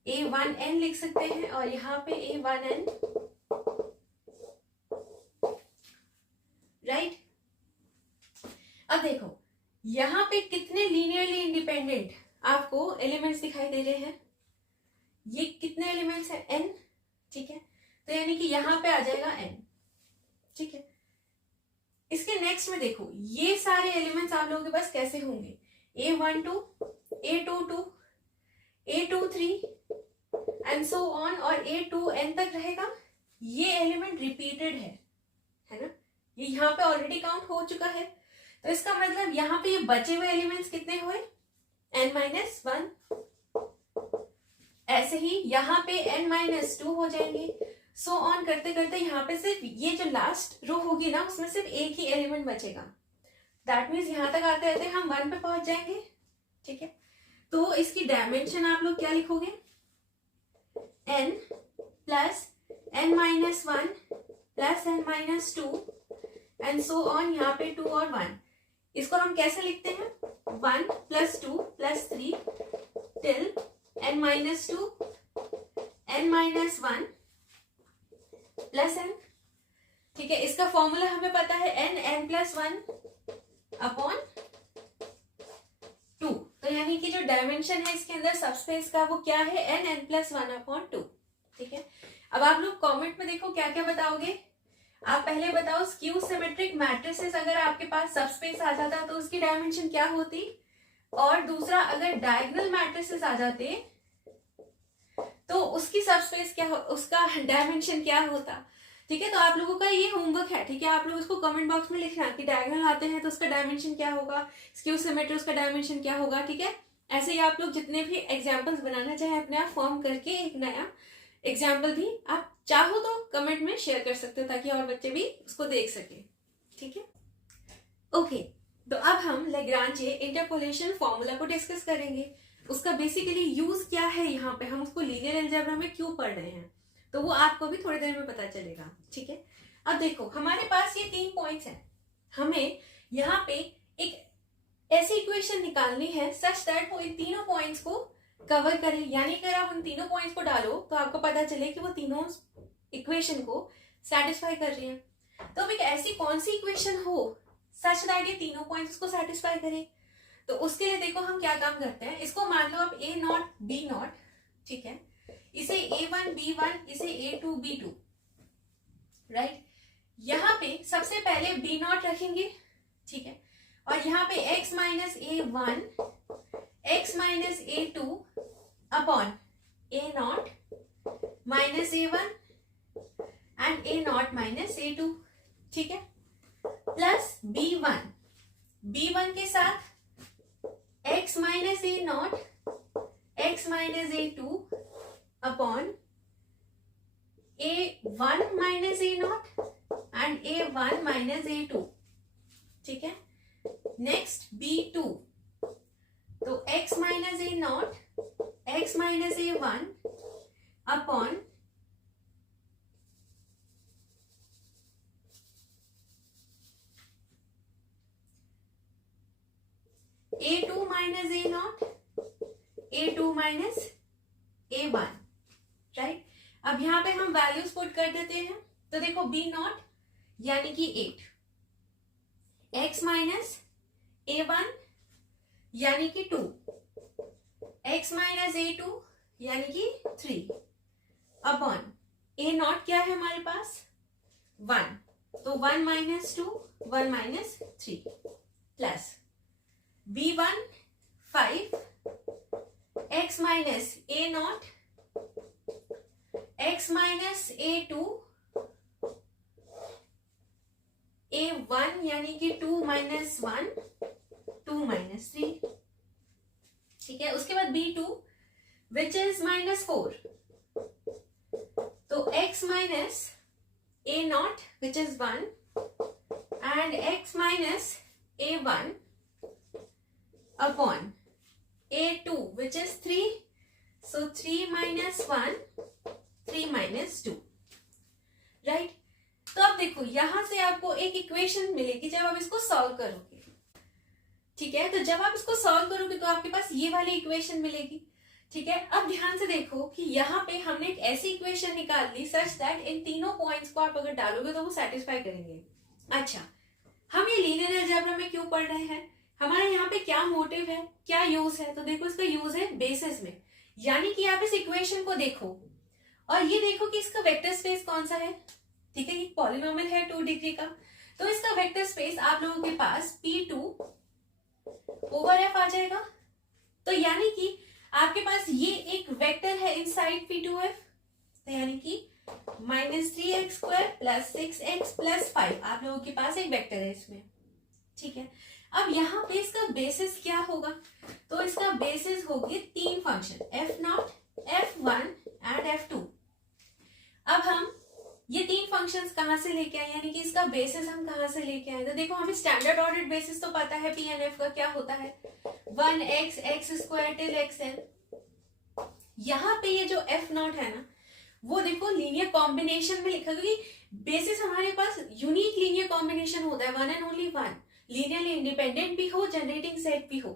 A1N लिख सकते हैं और यहाँ पे A1N, राइट। अब देखो यहाँ पे कितने लीनियरली इंडिपेंडेंट आपको एलिमेंट्स दिखाई दे रहे हैं, ये कितने एलिमेंट्स हैं, n। ठीक है, तो यानी कि यहाँ पे आ जाएगा n। ठीक है, इसके नेक्स्ट में देखो ये सारे एलिमेंट्स आप लोगों के पास कैसे होंगे, A12, A22, A23 and so on, और A2n तक रहेगा। ये एलिमेंट रिपीटेड है ना, ये यहाँ पे ऑलरेडी काउंट हो चुका है। तो इसका मतलब यहाँ पे ये बचे हुए एलिमेंट्स कितने हुए, n-1। ऐसे ही यहाँ पे n-2 हो जाएंगे, सो ऑन करते करते यहाँ पे सिर्फ ये जो लास्ट रो होगी ना उसमें सिर्फ एक ही एलिमेंट बचेगा। दैट मीन्स यहाँ तक आते रहते हम 1 पे पहुंच जाएंगे। ठीक है, तो इसकी डायमेंशन आप लोग क्या लिखोगे, n plus n-1 plus n-2 and so on, यहाँ पे 2 और 1। इसको हम कैसे लिखते हैं, 1 plus 2 plus 3 till n-2 n-1 plus n। ठीक है, इसका फॉर्मूला हमें पता है n+1 अपॉन 2। तो यानी कि जो डायमेंशन है इसके अंदर सबस्पेस का वो क्या है, n+1 अपॉन 2। ठीक है, अब आप लोग कमेंट में देखो क्या क्या बताओगे। आप पहले बताओ स्क्यू सिमेट्रिक मैट्रिसेस अगर आपके पास सबस्पेस आ जाता तो उसकी डायमेंशन क्या होती, और दूसरा अगर डायगोनल मैट्रिसेस आ जाते तो उसकी सबस्पेस क्या हो, उसका डायमेंशन क्या होता। ठीक है, तो आप लोगों का ये होमवर्क है। ठीक है, आप लोग उसको कमेंट बॉक्स में लिखना कि डायगोनल आते हैं तो उसका डायमेंशन क्या होगा, स्क्यू सिमेट्री उसका डायमेंशन क्या होगा। ठीक है, ऐसे ही आप लोग जितने भी एग्जाम्पल्स बनाना चाहे अपने आप फॉर्म करके एक नया एग्जाम्पल भी आप चाहो तो कमेंट में शेयर कर सकते हो ताकि और बच्चे भी उसको देख सके। ठीक है, ओके, तो अब हम लैग्रांज इंटरपोलेशन फॉर्मूला को डिस्कस करेंगे। उसका बेसिकली यूज क्या है, यहाँ पे हम उसको लीनियर अलजेब्रा में क्यों पढ़ रहे हैं तो वो आपको भी थोड़ी देर में पता चलेगा। ठीक है, अब देखो हमारे पास ये 3 पॉइंट्स हैं, हमें यहाँ पे एक ऐसी इक्वेशन निकालनी है सच दैट वो इन तीनों पॉइंट्स को कवर करे। यानी कि अगर आप उन तीनों पॉइंट्स को डालो तो आपको पता चले कि वो तीनों इक्वेशन को सेटिस्फाई कर रही है। तो अब एक ऐसी कौन सी इक्वेशन हो सच दैट ये तीनों पॉइंट्स को सेटिस्फाई करे, तो उसके लिए देखो हम क्या काम करते हैं। इसको मान लो आप A0 B0, ठीक है, इसे A1 B1, इसे A2 B2, राइट। यहाँ पे सबसे पहले B0 रखेंगे, ठीक है। और यहाँ पे x minus A1, x minus A2 upon A0 minus A1 and A0 minus A2, ठीक है, प्लस B1 के साथ x minus A0, x minus A2 upon A1 minus A0 and A1 minus A2, ठीक है। नेक्स्ट B2, तो x minus A0, x minus A1 upon A2 minus A0, A2 minus A1, right. अब यहां पे हम values put कर देते हैं, तो देखो B0 यानी कि 8, x माइनस A1 यानी कि 2, x माइनस A2 यानी कि 3 अपॉन A0 क्या है हमारे पास 1, तो 1 minus 2, 1 minus 3 plus B1 5, x minus A0, x minus A2, A1 यानी कि 2 माइनस 1, 2 माइनस 3, ठीक है। उसके बाद B2 विच इज माइनस 4, तो x minus A0 which is 1 and x minus A1 upon A2 which is 3, so 3 minus 1, 3 minus 2, right. तो अब देखो यहां से आपको एक इक्वेशन मिलेगी जब आप इसको सॉल्व करोगे, ठीक है। तो जब आप इसको सॉल्व करोगे तो आपके पास ये वाली इक्वेशन मिलेगी, ठीक है। अब ध्यान से देखो कि यहाँ पे हमने एक ऐसी इक्वेशन निकाल ली सच दैट इन तीनों पॉइंट्स को आप अगर डालोगे तो वो सेटिस्फाई करेंगे। अच्छा, हम ये लीनियर अलजेब्रा में क्यों पढ़ रहे हैं, हमारे यहाँ पे क्या मोटिव है, क्या यूज है, तो देखो इसका यूज है बेसिस में, यानी कि आप इस इक्वेशन को देखो और ये देखो कि इसका वेक्टर स्पेस कौन सा है, ठीक है। ये पॉलिनोमियल है 2 डिग्री का, तो इसका वेक्टर स्पेस आप लोगों के पास P2 ओवर F आ जाएगा। तो यानी कि आपके पास ये एक वेक्टर है इनसाइड P2F, तो यानी कि -3x² प्लस 6x प्लस 5 आप लोगों के पास एक वेक्टर है इसमें, ठीक है। अब यहाँ पे इसका बेसिस क्या होगा, तो इसका बेसिस होगी 3 function F0, F1 and F2। अब हम ये 3 फंक्शंस कहां से लेके आए, यानी कि इसका बेसिस हम कहां से लेके आए, तो देखो हमें स्टैंडर्ड ऑर्डर बेसिस तो पता है P एंड F का क्या होता है 1x x² टिल xn। यहाँ पे ये जो F0 है ना वो देखो लीनियर कॉम्बिनेशन में लिखा, क्योंकि बेसिस हमारे पास यूनिक लीनियर कॉम्बिनेशन होता है, one and only one, linearly independent भी हो, जनरेटिंग सेट भी हो,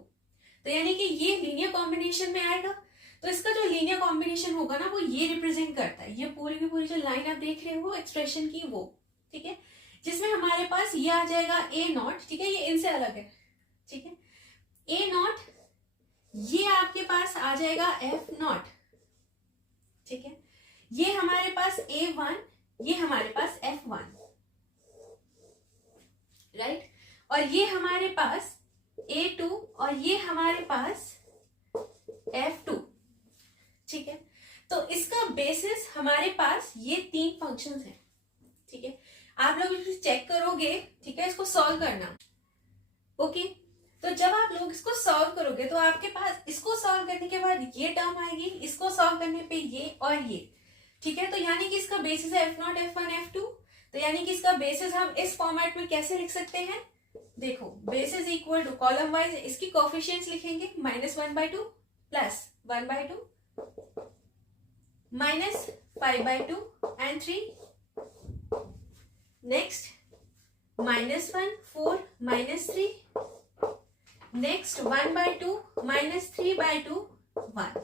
तो यानी कि ये लीनियर कॉम्बिनेशन में आएगा। तो इसका जो लीनियर कॉम्बिनेशन होगा ना वो ये रिप्रेजेंट करता है, ये पूरी की पूरी जो लाइन आप देख रहे हो एक्सप्रेशन की वो, ठीक है, जिसमें हमारे पास ये आ जाएगा A0, ठीक है, ये इनसे अलग है, ठीक है। A0 ये आपके पास आ जाएगा F0, ठीक है, ये हमारे पास A1, ये हमारे पास F1, राइट, और ये हमारे पास A2 और ये हमारे पास F2, ठीक है। तो इसका बेसिस हमारे पास ये 3 फंक्शंस हैं, ठीक है। आप लोग इसको चेक करोगे, ठीक है, इसको सॉल्व करना, ओके। तो जब आप लोग इसको सॉल्व करोगे तो आपके पास इसको सॉल्व करने के बाद ये टर्म आएगी, इसको सॉल्व करने पे ये और ये, ठीक है। तो यानी कि इसका बेसिस है F0, F1, F2, तो यानी कि इसका बेसिस हम इस फॉर्मेट में कैसे लिख सकते हैं, देखो basis equal to column wise इसकी कोफिशिएंट्स लिखेंगे -1/2 प्लस 1/2 -5/2 एंड 3, नेक्स्ट -1 4 -3, नेक्स्ट 1/2 -3/2 1,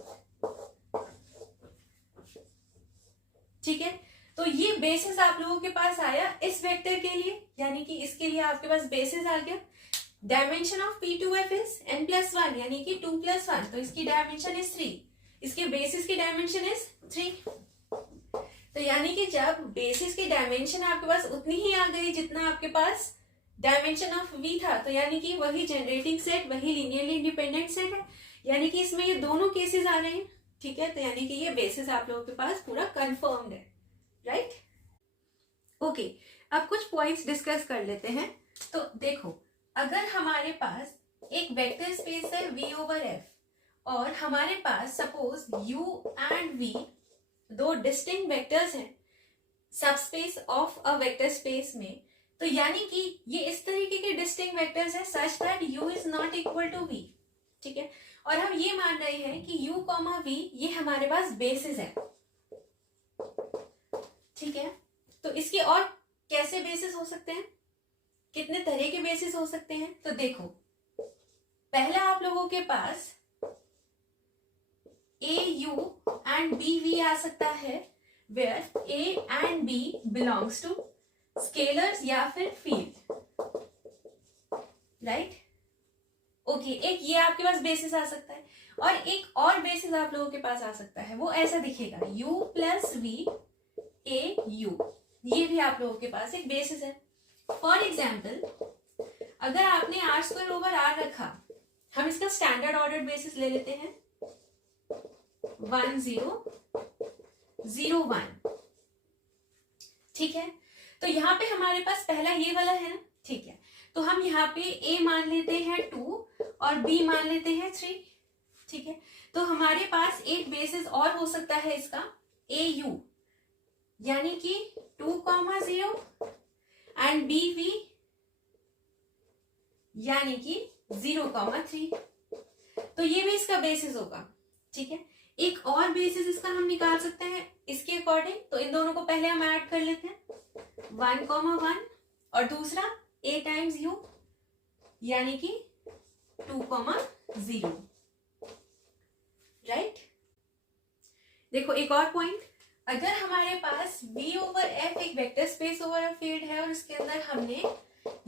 ठीक है। तो ये बेसिस आप लोगों के पास आया इस वेक्टर के लिए, यानी कि इसके लिए आपके पास बेसिस आ गया। Dimension of P2F is n+1 यानी कि 2 + 1, तो इसकी डायमेंशन इज 3, इसके बेसिस की डायमेंशन इज 3। तो यानी कि जब बेसिस की डायमेंशन आपके पास उतनी ही आ गई जितना आपके पास डायमेंशन ऑफ v था, तो यानी कि वही जनरेटिंग सेट, वही लीनियरली इंडिपेंडेंट सेट है, यानी कि इसमें ये दोनों केसेस आ रहे हैं, ठीक है। तो यानी कि ये बेसिस आप लोगों के पास पूरा कंफर्म्ड है, राइट। ओके, अब कुछ पॉइंट्स डिस्कस कर लेते हैं। तो देखो, अगर हमारे पास एक वेक्टर स्पेस है v ओवर f और हमारे पास सपोज u एंड v दो डिस्टिंक्ट वेक्टर्स हैं subspace of a vector space में, तो यानी कि ये इस तरीके के डिस्टिंक्ट वेक्टर्स हैं such that u is not equal to v, ठीक है। और हम ये मान रहे हैं कि u कॉमा v ये हमारे पास बेसिस है, ठीक है। तो इसके और कैसे बेसिस हो सकते हैं, कितने तरह के बेसिस हो सकते हैं, तो देखो, पहला आप लोगों के पास a u and b v आ सकता है, where a and b belongs to scalars या फिर फील्ड, राइट। ओके, एक ये आपके पास बेसिस आ सकता है, और एक और बेसिस आप लोगों के पास आ सकता है, वो ऐसा दिखेगा u plus v a u, ये भी आप लोगों के पास एक बेसिस है। फॉर एग्जाम्पल, अगर आपने आर स्क्वायर ओवर आर रखा, हम इसका स्टैंडर्ड ऑर्डर बेसिस ले लेते हैं 1 0 0 1, ठीक है। तो यहाँ पे हमारे पास पहला ये वाला है ना, ठीक है। तो हम यहाँ पे a मान लेते हैं 2 और b मान लेते हैं 3, ठीक है। तो हमारे पास एक बेसिस और हो सकता है इसका a u, यानी कि 2,0 एंड b v यानी कि 0,3, तो ये भी इसका बेसिस होगा, ठीक है। एक और बेसिस इसका हम निकाल सकते हैं इसके अकॉर्डिंग, तो इन दोनों को पहले हम ऐड कर लेते हैं 1,1 और दूसरा a टाइम्स u यानी कि 2,0, राइट। देखो एक और पॉइंट, अगर हमारे पास v ओवर f एक vector space over a field है और इसके अंदर हमने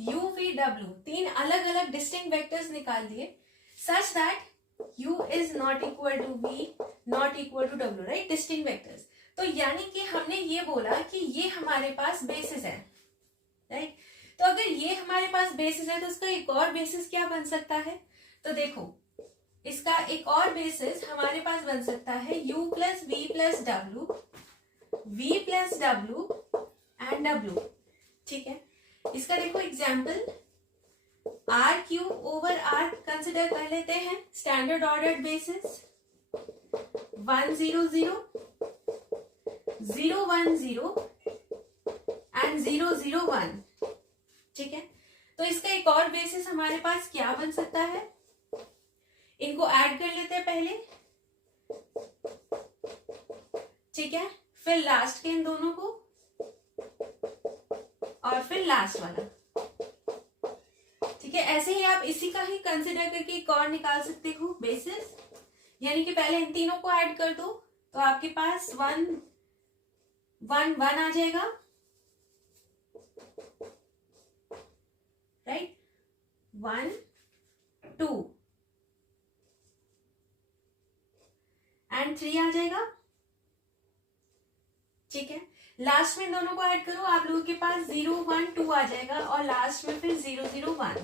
u v w तीन अलग अलग डिस्टिंक्ट वेक्टर्स निकाल दिए such that u is not equal to v not equal to w, right, distinct vectors, तो यानी कि हमने ये बोला कि ये हमारे पास बेसिस है, राइट। तो अगर ये हमारे पास बेसिस है तो इसका एक और बेसिस क्या बन सकता है, तो देखो इसका एक और बेसिस हमारे पास बन सकता है u plus v plus w, v plus w and w, ठीक है। इसका देखो example R cube over R consider कर लेते हैं स्टैंडर्ड ऑर्डर बेसिस 1 0 0 0 1 0 एंड 0 0 1, ठीक है। तो इसका एक और बेसिस हमारे पास क्या बन सकता है, इनको ऐड कर लेते हैं पहले, ठीक है, फिर लास्ट के इन दोनों को और फिर लास्ट वाला, ठीक है। ऐसे ही आप इसी का ही कंसिडर करके एक और निकाल सकते हो बेसिस, यानी कि पहले इन तीनों को ऐड कर दो तो आपके पास 1 1 1 आ जाएगा, राइट, 1 2 एंड 3 आ जाएगा, ठीक है। लास्ट में इन दोनों को ऐड करो, आप लोगों के पास 0 1 2 आ जाएगा और लास्ट में फिर 0 0 1,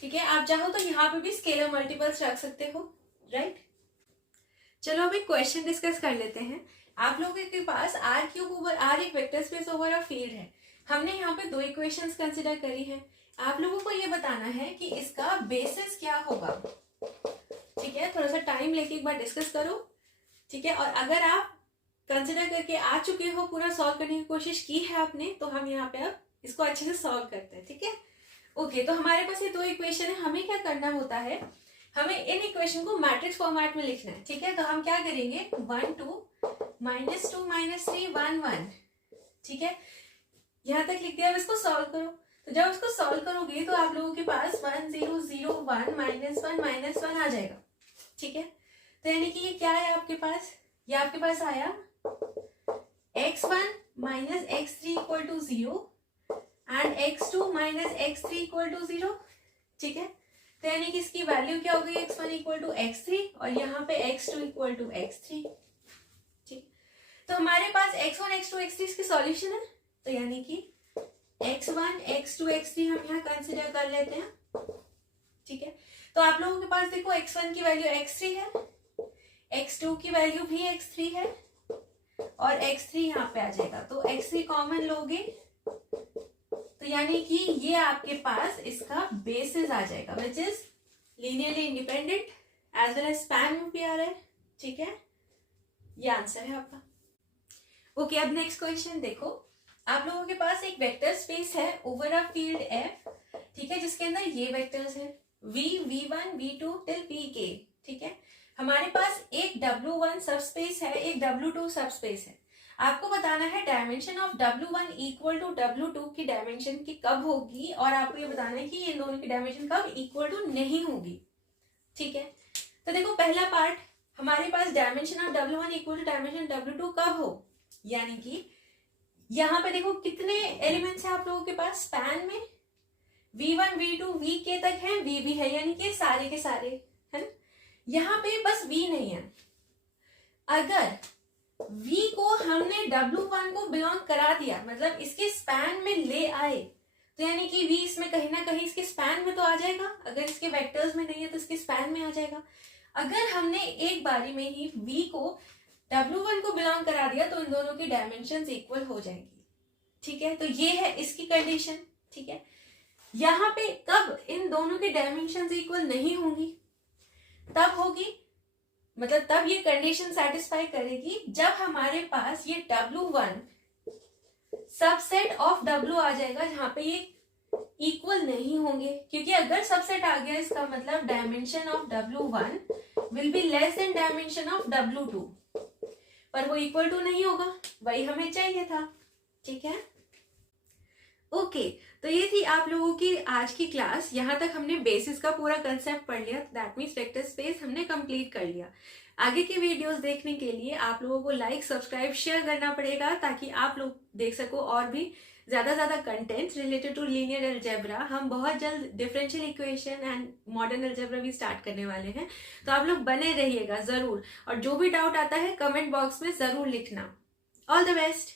ठीक है। आप चाहो तो यहाँ पे भी स्केलर मल्टीपल्स रख सकते हो, राइट। चलो अब एक क्वेश्चन डिस्कस कर लेते हैं। आप लोगों के पास आर क्यूब ओवर आर एक vector space over a field है, हमने यहाँ पे दो इक्वेशंस कंसिडर करी हैं, आप लोगों को ये बताना है कि इसका बेसिस क्या होगा, ठीक है। थोड़ा सा टाइम लेके एक बार डिस्कस करो, ठीक है। और अगर आप कंसिडर करके आ चुके हो, पूरा सॉल्व करने की कोशिश की है आपने, तो हम यहाँ पे अब इसको अच्छे से सॉल्व करते हैं, ठीक है। ओके, तो हमारे पास ये दो इक्वेशन है, हमें क्या करना होता है, हमें इन इक्वेशन को मैट्रिक्स फॉर्मेट में लिखना है, ठीक है। तो हम क्या करेंगे 1 2 -2 -3 1 1, ठीक है, यहाँ तक लिख दिया। अब इसको सॉल्व करो, तो जब इसको सॉल्व करोगे तो आप लोगों के पास 1 0 0 1 -1 -1 आ जाएगा, ठीक है। तो यानी कि ये क्या है आपके पास, ये आपके पास आया x1 - x3 = 0 and x2 - x3 = 0, ठीक है। तो यानी कि इसकी वैल्यू क्या हो गई, x1 = x3 और यहाँ पे x2 = x3, ठीक। तो हमारे पास x1 x2 x3 इसके सॉल्यूशन है, तो यानी कि x1 x2 x3 हम यहाँ कंसिडर कर लेते हैं, ठीक है। तो आप लोगों के पास देखो x1 की वैल्यू x3 है, x2 की वैल्यू भी x3 है और x3 यहाँ पे आ जाएगा, तो x3 कॉमन लोगे तो यानी कि ये आपके पास इसका बेसिस आ जाएगा which is linearly independent as well as span में भी आ रहा है, ठीक है। ये आंसर है आपका। ओके, अब नेक्स्ट क्वेश्चन देखो, आप लोगों के पास एक वेक्टर स्पेस है ओवर अ फील्ड F, ठीक है, जिसके अंदर ये वेक्टर्स है V, V1, V2 till Vk, ठीक है। हमारे पास एक W1 सबस्पेस है, एक W2 सबस्पेस है। आपको बताना है dimension of W1 equal to W2 की डायमेंशन की कब होगी, और आपको ये बताना है कि इन दोनों की डायमेंशन कब इक्वल टू नहीं होगी, ठीक है। तो देखो पहला पार्ट, हमारे पास dimension of W1 equal to dimension W2 कब हो, यानी कि यहाँ पे देखो कितने एलिमेंट्स हैं आप लोगों के पास स्पैन में, V1, V2, Vk तक है, V भी है, यानी कि सारे के सारे है ना। यहाँ पे बस V नहीं है। अगर V को हमने W1 को बिलोंग करा दिया, मतलब इसके स्पैन में ले आए, तो यानी कि V इसमें कहीं ना कहीं इसके स्पैन में तो आ जाएगा, अगर इसके वेक्टर्स में नहीं है तो इसके स्पैन में आ जाएगा। अगर हमने एक बारी में ही V को W1 को बिलोंग करा दिया तो इन दोनों की डायमेंशंस इक्वल हो जाएंगी, ठीक है। तो ये है इसकी कंडीशन, ठीक है। यहाँ पे कब इन दोनों की डायमेंशंस इक्वल नहीं होंगी, तब होगी, मतलब तब ये कंडीशन सेटिस्फाई करेगी जब हमारे पास ये W1 सबसेट ऑफ W आ जाएगा जहां पे ये इक्वल नहीं होंगे, क्योंकि अगर सबसेट आ गया इसका मतलब dimension of W1 will be less than dimension of W2, पर वो इक्वल टू नहीं होगा, वही हमें चाहिए था, ठीक है। ओके, तो ये थी आप लोगों की आज की क्लास। यहाँ तक हमने बेसिस का पूरा कंसेप्ट पढ़ लिया, दैट मीन्स वेक्टर स्पेस हमने कंप्लीट कर लिया। आगे के वीडियोस देखने के लिए आप लोगों को लाइक, सब्सक्राइब, शेयर करना पड़ेगा ताकि आप लोग देख सको और भी ज्यादा contents related to linear algebra. हम बहुत जल्द differential equation and modern algebra भी स्टार्ट करने वाले हैं, तो आप लोग बने रहिएगा जरूर, और जो भी डाउट आता है कमेंट बॉक्स में जरूर लिखना। All the best.